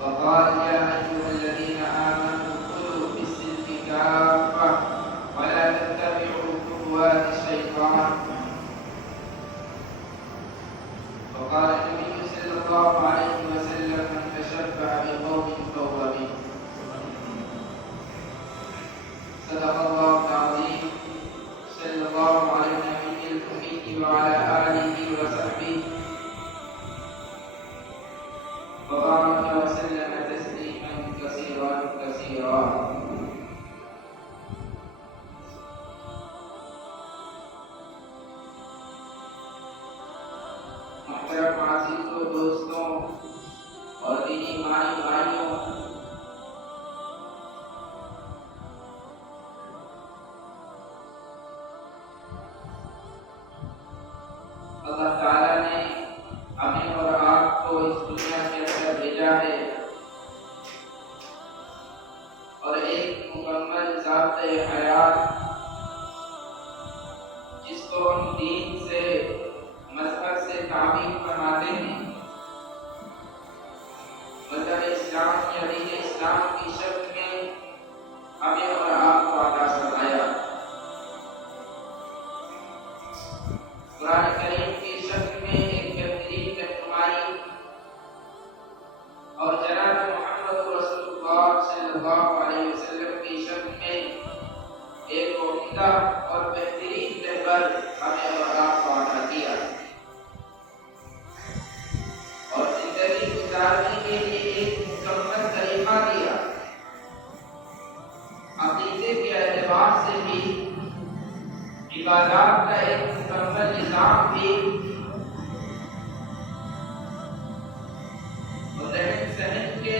وقال يا أيها الذين آمنوا ادخلوا في السلم كافة ولا تتبعوا خطوات الشيطان. وقال النبي صلى الله عليه وسلم من تشبه بقوم فهو منهم. صدق الله العظيم. صلى الله على النبي الأمي وعلى آله وصحبه وبارك وسلم تسليما كثيرا كثيرا. محترم عزیزوں، دوستوں اور دینی بھائیوں، اللہ تعالیٰ نے ہمیں اور آپ کو اس دنیا کے اندر بھیجا ہے اور ایک مکمل ضابطۂ حیات جس کو ہم دین سے مذہب سے تعبیر فرماتے ہیں، مذہب اسلام یا دین اسلام کی شکل میں ہمیں اور آپ کو عطا فرمایا. قرآن کریم کی شکل میں ایک بہترین رہنمائی اور جناب محمد رسول اللہ صلی اللہ علیہ وسلم کی شکل میں ایک عمدہ اور بہترین رہبر ہمیں اور آپ کو عطا کیا اور زندگی گزارنے کے لیے ایک مکمل طریقہ دیا. عقیدے کے اعتبار سے بھی، عبادات کا ایک مکمل نظام بھی، ذہن سہن کے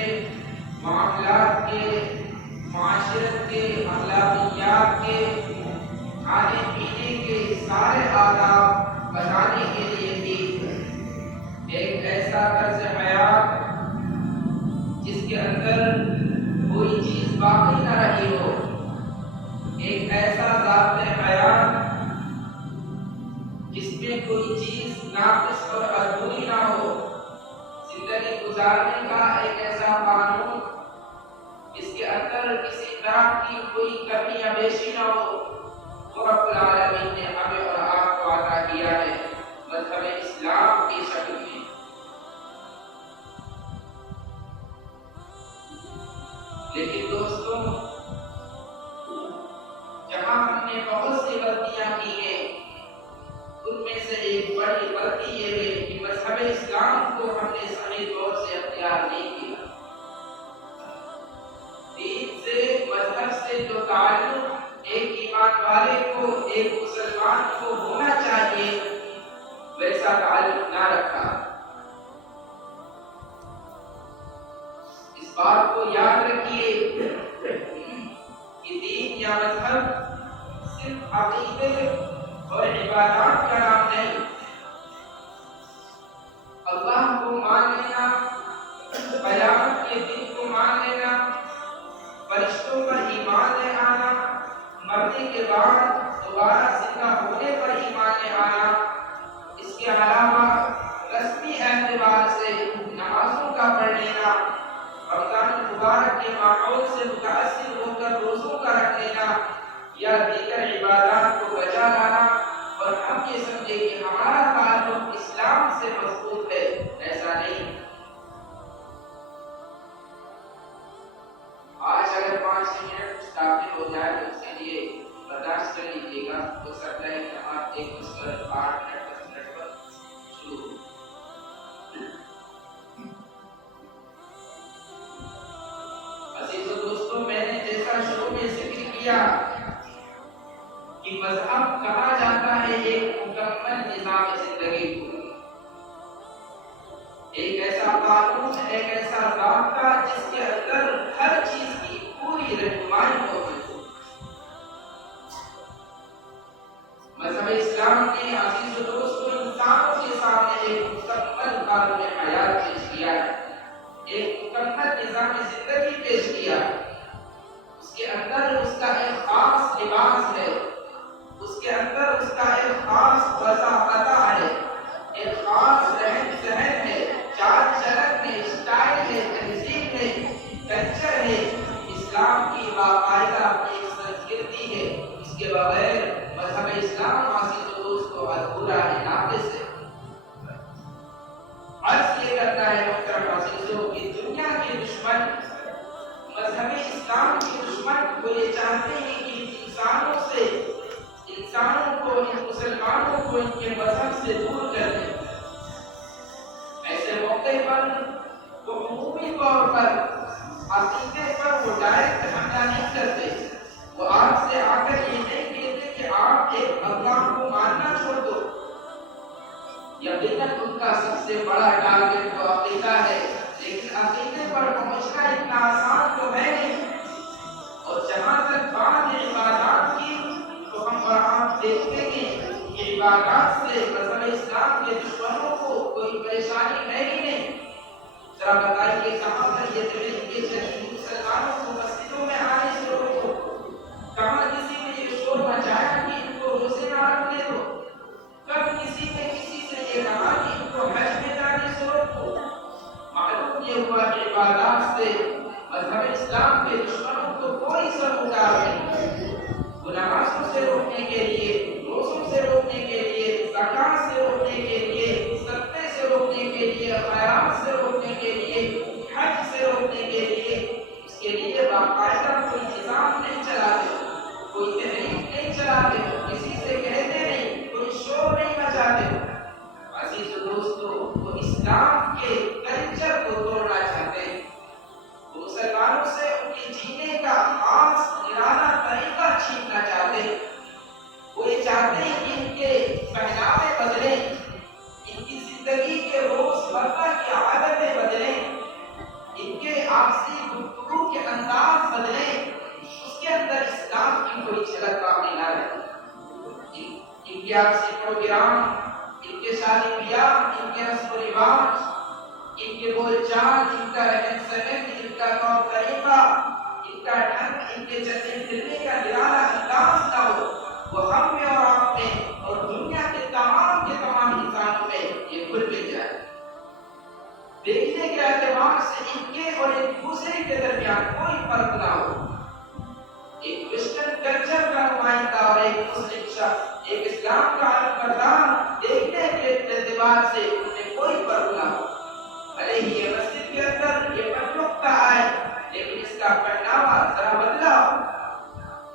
معاملات کے، معاشرت کے، اخلاقیات کے، کھانے پینے کے سارے آداب بتانے کے لیے بھی ایک ایسا طرز حیات جس کے اندر کوئی چیز باقی نہ رہی ہو، ایک ایسا ضابطۂ حیات جس میں کوئی چیز ناقص اور ادھوری نہ ہو، زندگی گزارنے کا ایک ایسا قانون جس کے اندر کسی طرح کی کوئی کمی یا بیشی نہ ہو، وہ رب العالمین نے ہمیں اور آپ کو عطا کیا ہے مذہب اسلام کی شکل میں. لیکن دوستوں، جہاں ہم نے بہت سی غلطیاں کی ہیں، ان میں سے ایک بڑی غلطی یہ ہے کہ مذہب اسلام کو ہم نے صحیح طور سے اختیار نہیں کیا. دین سے، مذہب سے جو تعلق ایک ایمان والے کو، ایک مسلمان کو ہونا چاہیے، ویسا تعلق نہ رکھا. اس بات کو یاد رکھیے کہ دین یا مذہب صرف عقیدے اور عبادات کا نام نہیں. اللہ کو مان لینا، قیامت کے دن کو مان لینا، فرشتوں پر ایمان لے آنا، مرنے کے بعد دوبارہ زندہ ہونے پر ایمان لے آنا، اس کے علاوہ رسمی اعتبار سے نمازوں کا پڑھ لینا، رمضان المبارک کے ماحول سے متاثر ہو کر روزوں کا رکھ لینا یا دیگر عبادات کو بجا لانا اور ہم یہ سمجھے کہ ہمارا تعلق اسلام سے مضبوط ہے، ایسا نہیں. آج اگر 5 منٹ داخل ہو جائے تو اس کے لیے برداشت کر لیجیے گا. ہو سکتا ہے کہ آپ 1:08 منٹ 10 منٹ پر شروع ہو. عزیزو دوستوں، میں نے جیسا شروع میں ذکر کیا کہ مذہب کہا جاتا ہے ایک مکمل نظام زندگی کو، ایک ایسا قانون، ایک ایسا ضابطہ جس کے اندر ہر چیز کی پوری رہنمائی موجود ہو. مذہب اسلام نے عزیزو دوستوں انسانوں کے سامنے ایک مکمل قانون حیات پیش کیا ہے، ایک مکمل نظام زندگی پیش کیا. اس کے اندر اس کا ایک خاص لباس ہے، اس کے اندر اس کا ایک خاص وضاحت ہے، ایک خاص رہن سہن ہے، چال چلن ہے، اسٹائل ہے، تہذیب دشمن، مذہب اسلام کے دشمن وہ یہ چاہتے ہیں کہ انسانوں کو، ان مسلمانوں کو ان کے مذہب سے دور کر دیں۔ ایسے موقع پر وہ عمومی طور پر عقیدے پر وہ ڈائریکٹ حملہ نہیں کرتے، وہ آپ سے آ کر یہ نہیں کہتے کہ آپ ایک اللہ کو ماننا چھوڑ دو۔ یقیناً ان کا سب سے بڑا ٹارگٹ تو عقیدہ ہے، لیکن عقیدے پر پہنچنا اتنا آسان تو ہے نہیں۔ اور جہاں تک بات عبادات کی، تو ہم اور آپ دیکھتے ہیں کہ عبادات سے مذہب اسلام کے دشمنوں کو کوئی پریشانی ہے ہی نہیں۔ ذرا بتائیے کہاں پر یہ جدید مسلمانوں کو مسجدوں میں آنے سے روکو، کہاں کسی نے یہ شور مچایا کہ ان کو روزے نہ رکھنے دو، کب کسی نے کسی سے یہ کہا کہ ان کو حج میں جانے سے روکو؟ معلوم یہ ہوا کہ عبادات سے مذہب اسلام کے دشمنوں کو کوئی سرکار نہیں۔ وہ نمازوں سے روکنے کے لیے، روزوں سے روکنے کے لیے، زکات سے روکنے کے لیے، صدقے سے روکنے کے لیے، خیرات سے روکنے کے لیے، حج سے روکنے کے لیے، اس کے لیے باقاعدہ کوئی نظام نہیں چلاتے، کوئی تحریک نہیں چلاتے، کسی سے کہتے نہیں، کوئی شور نہیں مچاتے۔ عزیز دوستو، وہ اسلام کے کلچر کو توڑنا چاہتے ہیں، وہ مسلمانوں سے ان کے جینے کا خاص نرالا طریقہ چھیننا چاہتے ہیں۔ وہ یہ چاہتے ہیں کہ ان کے پہناوے بدلیں، ان کی زندگی کے روز مرہ کی عادتیں بدلیں، ان کے آپسی گفتگو کے انداز بدلیں، اس کے اندر اسلام کی کوئی جھلک باقی نہ رہے۔ ان کے آپسی پروگرام، ان کے شادی بیاہ، ان کے رسم و رواج، ان کے بول چال، ان کا رہن سہن، ان کا طور طریقہ، ان کا ڈھنگ، ان کے چلنے پھرنے کا نرالا انداز نہ ہو، وہ ہم میں اور آپ میں اور دنیا کے تمام انسانوں میں یہ گھل مل جائے۔ دیکھنے کے اعتبار سے ان کے اور ایک دوسرے کے درمیان کوئی فرق نہ ہو۔ ایک ویسٹرن کلچر کا نمائندہ اور ایک مسلم شخص، ایک اسلام کا علم بردار دیکھنے کے اعتبار سے ان میں کوئی فرق نہ ہو۔ بھلے ہی یہ مسجد کے اندر یہ پنکھا آئے، لیکن اس کا پہناوا ذرا بدلا ہو،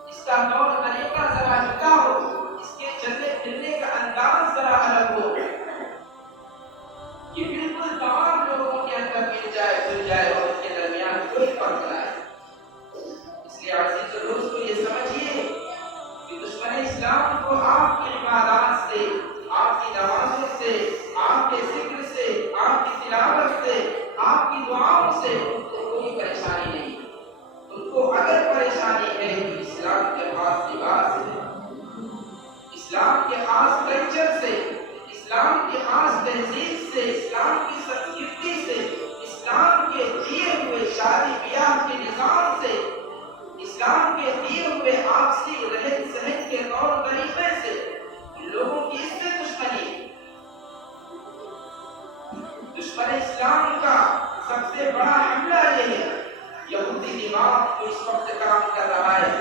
اس کا طور طریقہ ذرا جدا ہو، اس کے چلنے پھرنے کا انداز ذرا الگ ہو، یہ بالکل تمام لوگوں کے اندر مل جائے اور ان کے درمیان کوئی فرق نہ ہے۔ اس لیے عزیز دوستو، یہ سمجھیے کہ دشمن اسلام کو آپ کی عبادات سے، آپ کی نمازوں سے، آپ کے ذکر سے، آپ کی تلاوت سے، آپ کی دعاؤں سے ان کو کوئی پریشانی نہیں۔ ان کو اگر پریشانی ہے تو اسلام کے خاص لباس سے، اسلام کے خاص کلچر سے، اسلام کے خاص تہذیب سے، اسلام کی سنسکرتی سے، اسلام کے دیے ہوئے شادی بیاہ کے نظام سے، اسلام کے دیے ہوئے آپسی رہن سہن کے طور طریقے سے لوگوں کی اس سے دشمنی ہے۔ دشمن اسلام کا سب سے بڑا حملہ یہ ہے، یہودی دماغ جو اس وقت کام کر رہا ہے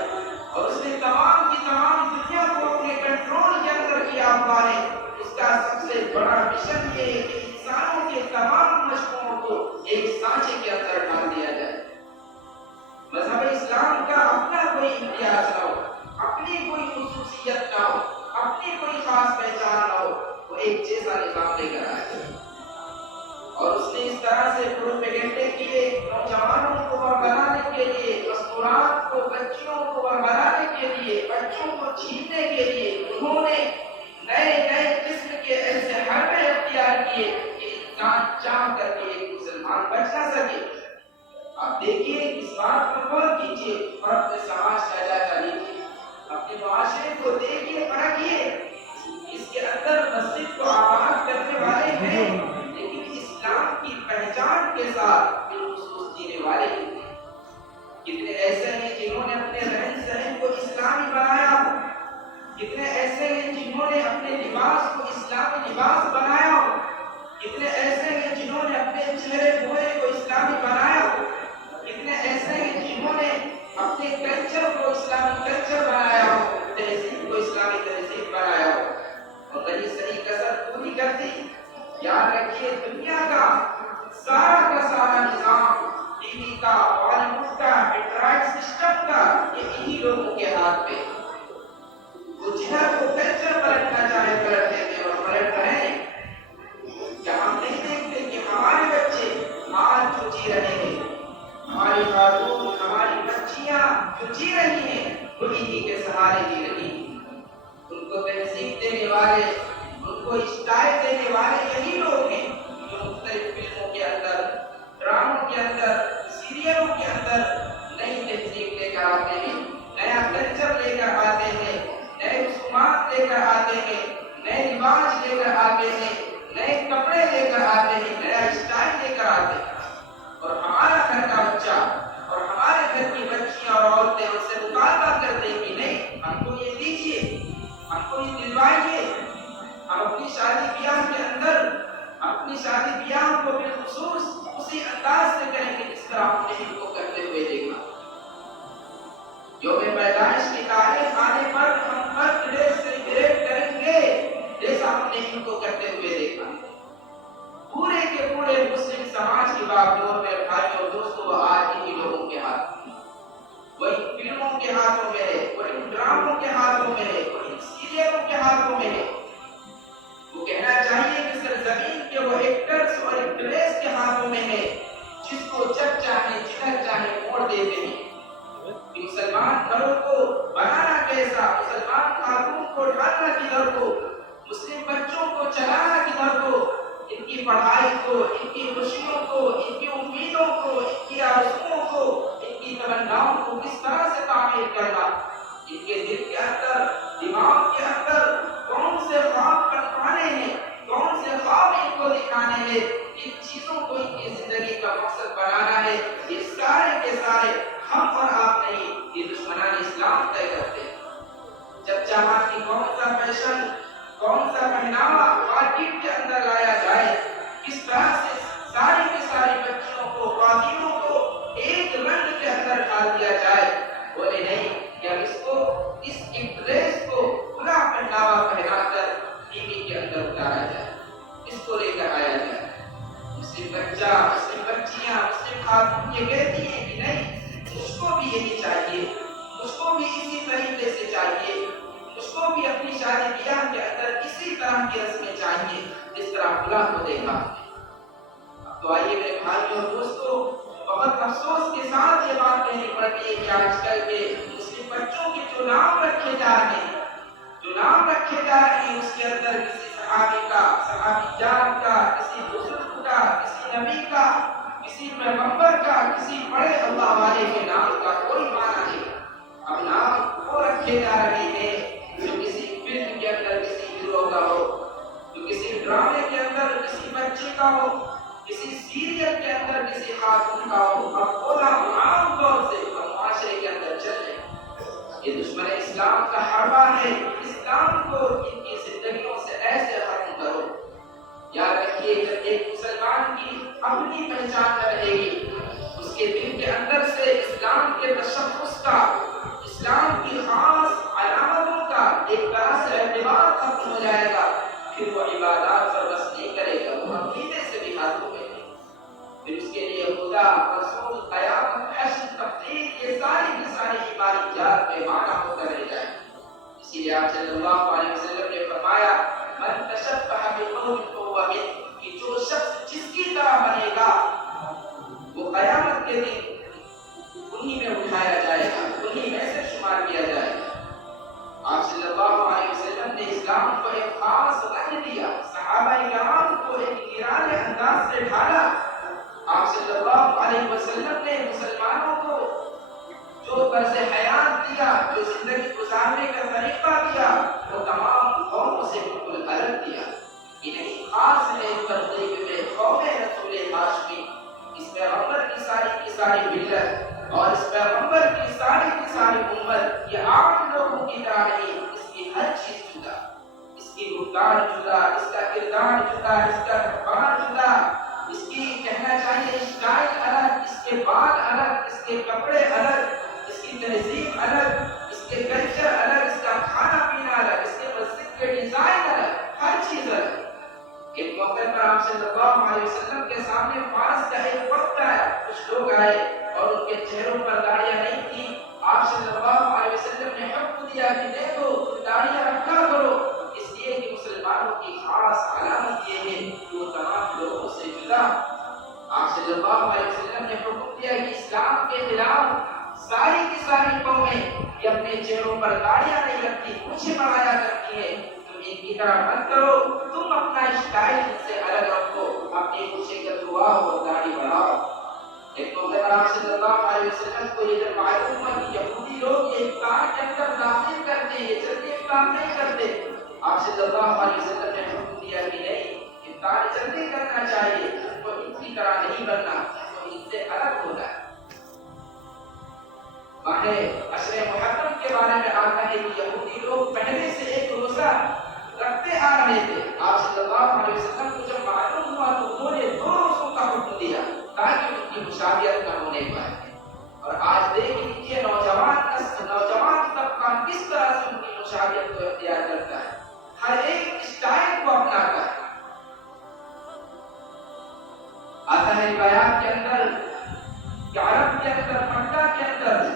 اور اس نے تمام کی تمام دنیا کو اپنے کنٹرول کے اندر کیا ہوا ہے۔ اس کا سب سے بڑا مشن یہ ہے کہ انسانوں کے تمام مشقوں کو ایک سانچے کے اندر ڈال دیا جائے۔ مذہب اسلام کا اپنا کوئی امتیاز نہ ہو، اپنی کوئی خصوصیت نہ ہو، اپنی کوئی خاص پہچان نہ ہو، وہ ایک جیسا نظام لے کر آئے۔ اور اس نے اس طرح سے پروپیگنڈے کیے، نوجوانوں کو بربرانے کے لیے، مستورات کو، بچیوں کو بربرانے کے لیے، بچوں کو چھیننے کے لیے انہوں نے نئے قسم کے ایسے حربے اختیار کیے کہ انسان چاہ کر کے ایک مسلمان بچ نہ سکے۔ آپ دیکھیے، اس بات پر غور کیجیے اور اپنے سماج کا جائزہ لیجیے، اپنے معاشرے کو دیکھیے، پرکھیے۔ اس کے اندر مسجد کو آباد کرنے والے ہیں، لیکن اسلام کی پہچان کے ساتھ بالخصوص جینے والے ہیں۔ کتنے ایسے ہیں جنہوں نے اپنے رہن سہن کو اسلامی بنایا، کتنے ایسے ہیں جنہوں نے اپنے لباس کو اسلامی لباس بنایا، کتنے ایسے ہیں جنہوں نے اپنے چہرے پورے کو اسلامی بنایا، کتنے ایسے ہیں جنہوں نے اپنے کلچر کو اسلامی کلچر بنایا ہو، تہذیب کو اسلامی تہذیب بنایا ہو۔ اور یہ صحیح کثرت پوری کرتی، یاد رکھیے دنیا کا سارا نظام، ٹی وی کا، کو اسٹائل دینے والے یہی لوگ ہیں جو مختلف فلموں کے اندر، ڈراموں کے اندر، سیریلوں کے اندر نئی تہذیب لے کر آتے ہیں، نیا کلچر لے کر آتے ہیں، نئے رسومات لے کر آتے ہیں، نئے رواج لے کر آتے ہیں، نئے کپڑے لے کر آتے ہیں، نیا اسٹائل لے کر آتے ہیں، اور ہمارا گھر کا بچہ اور ہمارے گھر کی بچیاں اور عورتیں ان سے مطالبہ کرتے ہیں کہ نہیں، ہم کو یہ دیجیے، ہم کو یہ دلوائیے، ہم اپنی شادی بیاہ کے اندر اپنی شادی بیاہ کو بالخصوص اسی انداز سے کریں گے جس طرح ہم نے ان کو کرتے ہوئے دیکھا۔ یوم پیدائش کی تاریخ آنے پر ہم برتھ ڈے سیلیبریٹ کریں گے جیسا ہم نے ان کو کرتے ہوئے دیکھا۔ پورے کے پورے مسلم سماج کی باغ ڈور میں بھائی اور دوستوں وہ آج انہی لوگوں کے ہاتھ میں، وہ ان فلموں کے ہاتھوں میں ہے، وہ ان ڈراموں کے ہاتھوں میں ہے، وہ ان سیریلوں کے ہاتھوں میں ہے۔ وہ کہنا چاہیے کہ سرزمین کے وہ ایکٹرز اور ایکٹریس کے ہاتھوں میں ہے جس کو جب چاہے جدھر چاہے موڑ دیتے ہیں۔ مسلمان گھروں کو بنانا کیسا، مسلمان خاتون کو ڈھالنا کدھر کو، مسلم بچوں کو چلانا کدھر کو، ان کی پڑھائی کو، ان کی خوشیوں کو، ان کی امیدوں کو، ان کی آرزوؤں کو، ان کی تمناؤں کو کس طرح سے تعمیر کرنا، ان کے دل کے اندر، دماغ کے اندر کون سے خواب بنوانے ہیں، کون سے خواب ان کو دکھانے ہیں، ان چیزوں کو ان کی زندگی کا مقصد بنانا ہے، یہ سارے کے سارے ہم اور آپ نہیں، یہ دشمنان اسلام طے کرتے ہیں۔ جب چاہا کہ کون سا فیشن، کون سا پہناوا مارکیٹ کے اندر لایا جائے، کس طرح سے ساری کی ساری بچیوں کو، خواتینوں کو ایک رنگ کے اندر ڈال دیا جائے، بولے نہیں کہ اب اس کو، اس ڈریس کو کھلا پہناوا پہنا کر ٹی وی کے اندر اتارا جائے، اس کو لے کر آیا جائے۔ مسلم بچہ، مسلم بچیاں، مسلم خاتون یہ کہتی ہیں کہ نہیں، مجھ کو بھی یہی چاہیے، مجھ کو بھی اسی طریقے سے چاہیے، مجھ کو بھی اپنی شادی بیاہ کے اندر اسی طرح کی رسمیں چاہیے جس طرح اللہ کو دیکھا۔ تو آئیے میرے بھائیوں اور دوستوں، بہت افسوس کے ساتھ یہ بات کہنی پڑتی ہے کہ آج کل کے مسلم بچوں کے جو نام رکھے جا رہے ہیں، جو نام رکھے جا رہے ہیں، اس کے اندر کسی صحابی کا، صحابی جان کا، کسی بزرگ کا، کسی نبی کا، کسی پیغمبر کا، کسی بڑے اللہ والے کے نام کا کوئی معنی نہیں۔ اب نام وہ رکھے جا رہے ہیں جو کسی فلم کے اندر کسی ہیرو کا ہو، جو کسی ڈرامے کے اندر کسی بچے کا ہو، کسی سیریل کے اندر کسی خاتون کا ہو۔ اب وہ نام عام طور سے معاشرے کے اندر چل رہے ہیں۔ یہ دشمن اسلام کا حربہ ہے۔ اسلام کو ان کی زندگیوں سے ایسے ختم کرو۔ یاد رکھیے، جب ایک مسلمان کی اپنی پہچان نہ رہے گی، اس کے دل کے اندر سے اسلام کے تشخص کا، اسلام کی خاص علامتوں کا ایک طرح سے اعتبار ختم ہو جائے گا، پھر وہ عبادات پر بس نہیں کرے گا، وہ عقیدے سے بھی ہاتھوں میں ہے۔ پھر اس کے لیے خدا، رسول، قیامت، حشر، تقدیر، یہ ساری کی ساری عبادات بے معنی ہو کر رہ جائیں۔ اسی لیے آپ صلی اللہ علیہ وسلم نے فرمایا، من تشبہ بقوم فہو منہ، کہ جو شخص جس کی طرح بنے گا وہ قیامت کے دن انہی میں اٹھایا جائے گا، انہی میں سے شمار کیا جائے گا۔ آپ صلی اللہ علیہ وسلم نے اسلام کو ایک خاص رنگ دیا، صحابہ کرام کو ایک نرانے انداز سے ڈھالا۔ آپ صلی اللہ علیہ وسلم نے مسلمانوں کو جو طرز حیات دیا، جو زندگی گزارنے کا طریقہ دیا، وہ تمام قوموں سے بالکل الگ دیا۔ انہیں خاص ہے ترغیب میں قوم رسول ہاشمی، اس پیغمبر کی ساری ملت اور اس پیغمبر کی ساری امت یہ عام لوگوں کی طرح نہیں، اس کی ہر چیز جدا، اس کی گفتار جدا، اس کا کردار جدا، اس کا کردار جدا، اس کی کہنا چاہیے اسٹائل الگ، اس کے بال الگ، اس کے کپڑے الگ، اس کی تہذیب الگ، اس کے کلچر الگ، اس کا کھانا پینا الگ، اس کے مسجد کے ڈیزائن الگ، ہر چیز الگ۔ ایک موقع پر آپ صلی اللہ علیہ وسلم کے سامنے فارس کا ایک وقت آیا، کچھ لوگ آئے اور ان کے چہروں پر داڑیاں نہیں تھی۔ آپ صلی اللہ علیہ وسلم نے حکم دیا کہ دیکھو داڑیاں رکھا کرو، اس لیے کہ مسلمانوں کی خاص علامت یہ ہے کہ وہ تمام لوگوں سے جدا۔ آپ صلی اللہ علیہ وسلم نے حکم دیا کہ اسلام کے خلاف ساری کی ساری قومیں یہ اپنے چہروں پر داڑیاں نہیں رکھتی، مونچھیں بڑھایا کرتی ہیں، تم ان کی طرح مت کرو، تم اپنا اسٹائل ان سے الگ رکھو، اپنی خوشی کا دعا اور داڑھی بڑھاؤ۔ ایک مرتبہ آپ صلی اللہ علیہ وسلم کو یہ جب معلوم ہوا کہ یہودی لوگ یہ افطار کے اندر داخل کرتے ہیں، یہ جلدی افطار نہیں کرتے، آپ صلی اللہ علیہ وسلم نے حکم دیا کہ نہیں، افطار جلدی کرنا چاہیے، ان کو ان کی طرح نہیں بننا، ان کو ان سے الگ ہونا ہے۔ ماہ عشر محرم کے بارے میں آتا ہے کہ یہودی لوگ پہلے سے ایک روزہ رکھتے آ رہے تھے، آپ صلی اللہ علیہ وسلم کو جب معلوم ہوا تو انہوں نے 2 روزوں کا حکم دیا تاکہ ان کی مشابہت نہ ہونے پائے۔ اور آج دیکھ لیجیے نوجوان طبقہ کس طرح سے ان کی مشابہت کو اختیار کرتا ہے، ہر ایک اسٹائل کو اپناتا ہے۔ آتا ہے روایات کے اندر کہ عرب کے اندر، مکہ کے اندر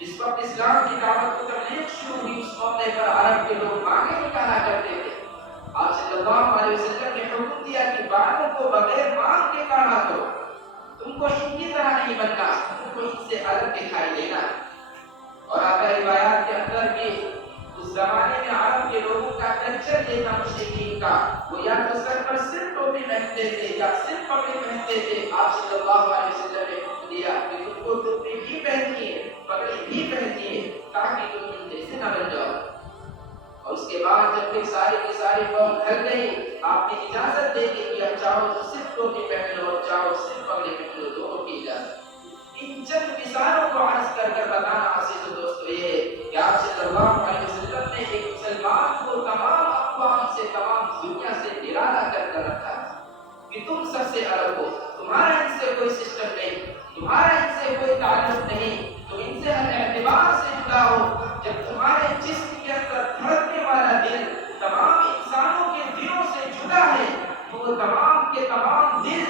جس وقت اسلام کی دعوت و تبلیغ شروع ہوئی، اس موقع پر عرب کے لوگ مانگے نکالا کرتے تھے۔ آپ صلی اللہ علیہ وسلم نے حکم دیا کہ بالوں کو بغیر مانگ کے کاٹا کرو، تم کو ان کی طرح نہیں بننا، تم کو ان سے الگ دکھائی دینا۔ اور آتا ہے روایات کے اندر بھی اس زمانے میں عرب کے لوگوں کا کلچر یہ تھا مشرکین کا، وہ یا تو سر پر صرف ٹوپی پہنتے تھے یا صرف پگڑی پہنتے تھے۔ آپ صلی اللہ علیہ وسلم نے حکم دیا کہ تم کو ٹوپی بھی پہننی ہے، پگڑی بھی پہننی ہے، تاکہ تم ان جیسے نہ بن جاؤ۔ اور اس کے بعد جب پھر سارے کے سارے قوم ڈھل گئی، آپ نے اجازت دے دی کہ اب چاہو تو صرف ٹوپی پہن لو اور چاہو صرف پگڑی پہن لو، دونوں کی اجازت۔ ان چند مثالوں کو عرض کر بتانا عزیز و دوستو یہ ہے کہ آپ صلی اللہ علیہ وسلم نے ایک مسلمان کو تمام اقوام سے، تمام دنیا سے نرالا کر رکھا کہ تم سب سے الگ ہو، تمہارا ان سے کوئی سسٹم نہیں، تمہارا ان سے کوئی تعلق نہیں، تم ان سے ہر اعتبار سے جدا ہو۔ جب تمہارے جسم کے اندر دھڑکنے والا دل تمام انسانوں کے دلوں سے جدا ہے، تو وہ تمام کے تمام دل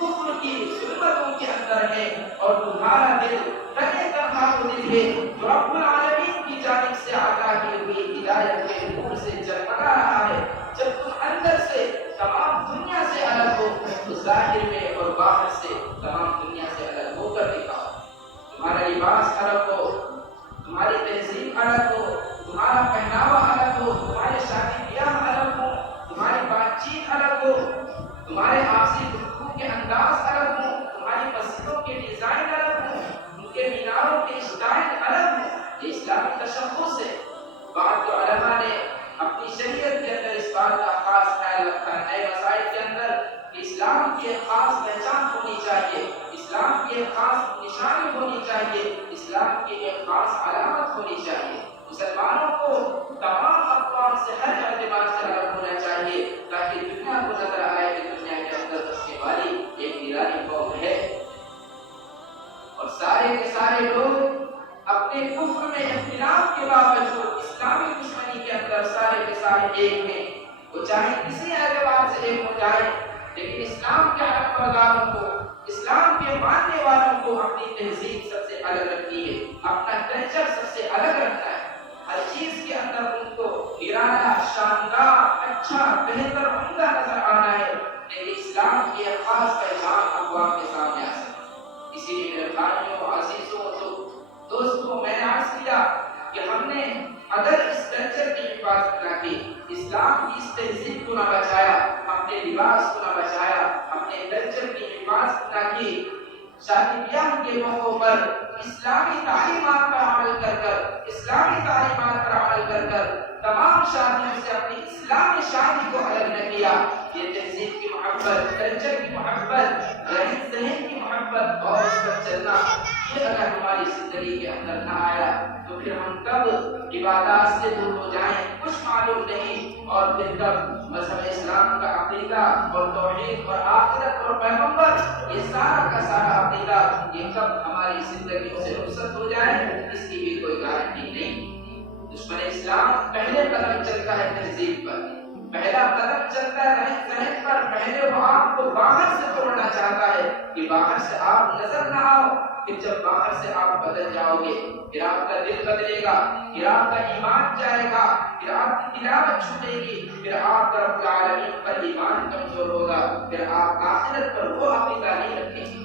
کفر کی ظلمتوں کے اندر ہے، اور تمہارا دل تنہے تنہا وہ دل ہے جو رب العالمین کی جانب سے عطا کی ہوئی ہدایت کے نور سے جگمگا رہا ہے۔ جب تم اندر سے تمام دنیا سے الگ ہو تو ظاہر میں اور باہر سے تمام دنیا سے الگ ہو کر دکھاؤ۔ تمہارا لباس الگ ہو، تمہاری تہذیب الگ ہو، تمہارا پہناوا الگ ہو، تمہارے شادی بیاہ الگ ہو، تمہاری بات چیت الگ ہو، تمہارے آپسی گفتگو کے انداز الگ ہو، تمہاری مسجدوں کے ڈیزائن الگ ہو، ان کے میناروں کے اسٹائل الگ ہو۔ یہ اسلامی تشخص ہے۔ بعض علماء نے اپنی شریعت کے اندر اس بات کا خاص خیال رکھا، نئے مسائل کے اندر کہ اسلام کی ایک خاص پہچان ہونی چاہیے، اسلام کی ایک خاص نشانی ہونی چاہیے، اسلام کی ایک خاص علامت ہونی چاہیے۔ مسلمانوں کو تمام اقوام سے ہر اعتبار سے الگ ہونا چاہیے تاکہ دنیا کو نظر آئے کہ دنیا کے اندر بسنے والی ایک نرالی قوم ہے۔ اور سارے کے سارے لوگ اپنے کفر میں اختلاف کے باوجود اسلامی دشمنی کے اندر سارے کے سارے ایک ہیں۔ وہ چاہے کسی اعتبار سے ایک ہو جائے، لیکن اسلام کے حق برداروں کو، اسلام کے ماننے والوں کو اپنی تہذیب سب سے الگ رکھتی ہے، اپنا کلچر سب سے الگ رکھتا ہے۔ ہر چیز کے اندر ان کو نرالا، شاندار، اچھا، بہتر، عمدہ نظر آنا ہے، لیکن اسلام کی ایک خاص پہچان اقوام کے سامنے آ سکتی ہے۔ اسی لیے میرے بھائیوں، عزیزوں، دوستوں، میں نے عرض کیا کہ ہم نے اگر اس کلچر کی حفاظت نہ کی، اسلام کی اس تہذیب کو نہ بچایا، اپنے لباس کو نہ بچایا، اپنے کلچر کی حفاظت نہ کی، شادی بیاہ کے موقعوں پر اسلامی تعلیمات پر عمل کر کر تمام شادیوں سے اپنی اسلامی شادی کو الگ نہ کیا، یہ تہذیب کی محبت، کلچر کی محبت، رہن سہن کی محبت اور اس پر چلنا، یہ اگر ہماری زندگی کے اندر نہ آیا تو پھر ہم کب عبادات سے دور ہو جائیں کچھ معلوم نہیں، اور پھر کب مذہب اسلام کا عقیدہ اور توحید اور آخرت اور پیغمبر، یہ سارا کا سارا عقیدہ، یہ کب ہماری زندگیوں سے رخصت ہو جائے، اس کی بھی کوئی گارنٹی نہیں۔ دشمن اسلام پہلے قدم چلتا ہے تہذیب پر، پہلا قدم چلتا ہے رہن سہن پر۔ پہلے وہ آپ کو باہر سے توڑنا چاہتا ہے کہ باہر سے آپ نظر نہ آؤ، پھر جب باہر سے آپ بدل جاؤ گے پھر آپ کا دل بدلے گا، پھر آپ کا ایمان جائے گا، پھر آپ کی تلاوت چھوٹے گی، پھر آپ کا رب العالمین پر ایمان کمزور ہوگا، پھر آپ آخرت پر وہ عقیدہ نہیں رکھیں گے۔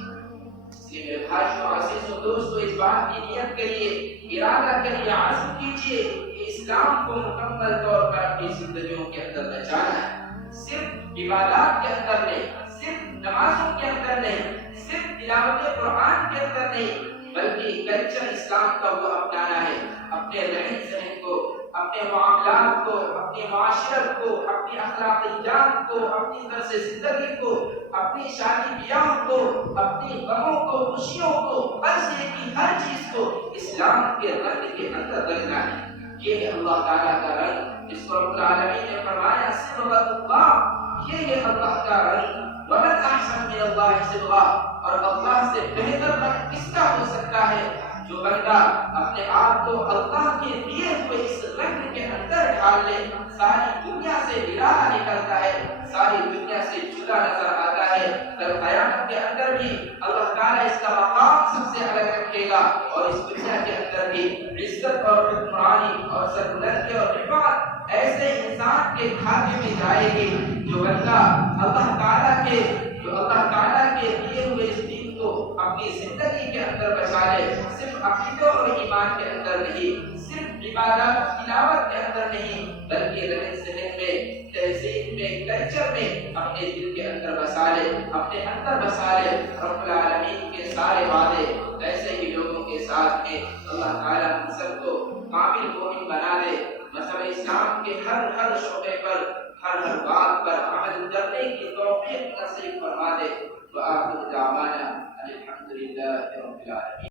اس لیے میرے بھائیوں، عزیزوں، دوستوں، اس بات کی نیت کریے، ارادہ کریے، عزم کیجیے کہ اسلام کو مکمل طور پر اپنی زندگیوں کے اندر بچانا ہے، صرف عبادات کے اندر نہیں، صرف نمازوں کے اندر نہیں، صرف تلاوت قرآن کے اندر نہیں، بلکہ کلچر اسلام کا وہ اپنانا ہے، اپنے رہن سہن کو، اپنے معاملات کو، اپنی معاشرت کو، اپنی اخلاقیات کو، اپنی طرز زندگی کو، اپنی شادی بیاہ کو، اپنی غموں کو، خوشیوں کو، قرض کی ہر چیز کو اسلام کے رنگ کے اندر رکھنا ہے۔ یہ ہے اللہ تعالیٰ کا رنگ جس کو رب العالمین نے فرمایا صبغۃ اللہ، یہ ہے اللہ کا رنگ۔ وَمَنْ أَحْسَنُ مِنَ اللَّهِ صِبْغَةً، اور اللہ سے بہتر رنگ کس کا ہو سکتا ہے؟ جو بندہ اپنے آپ کو اللہ کے دیے ہوئے اس رنگ کے اندر ڈھال لے، ساری دنیا سے نرالا نکلتا ہے، ساری دنیا سے جدا نظر آتا ہے۔ کل قیامت کے اندر بھی اللہ تعالیٰ اس کا مقام سب سے الگ رکھے گا، اور اس دنیا کے اندر بھی عزت اور حکمرانی اور سربلندی اور رفعت ایسے انسان کے کھاتے میں جائے گی جو بندہ اللہ تعالیٰ کے دیے ہوئے اس دین کو اپنی زندگی کے اندر بچا لے، صرف عقیدے اور ایمان کے اندر نہیں، صرف عبادت تلاوت کے اندر نہیں، بلکہ رہن سہن میں، تہذیب میں، کلچر میں اپنے دل کے اندر بسا لے، اپنے اندر بسا لے۔ رب العالمین کے سارے وعدے ایسے ہی لوگوں کے ساتھ ہیں۔ اللہ تعالیٰ ہم سب کو کامل مومن بنا دے، مذہب اسلام کے ہر شعبے پر، ہر بات پر عمل کرنے کی توفیق نصیب فرما دے۔ وآخر دعوانا الحمدللہ رب العالمین۔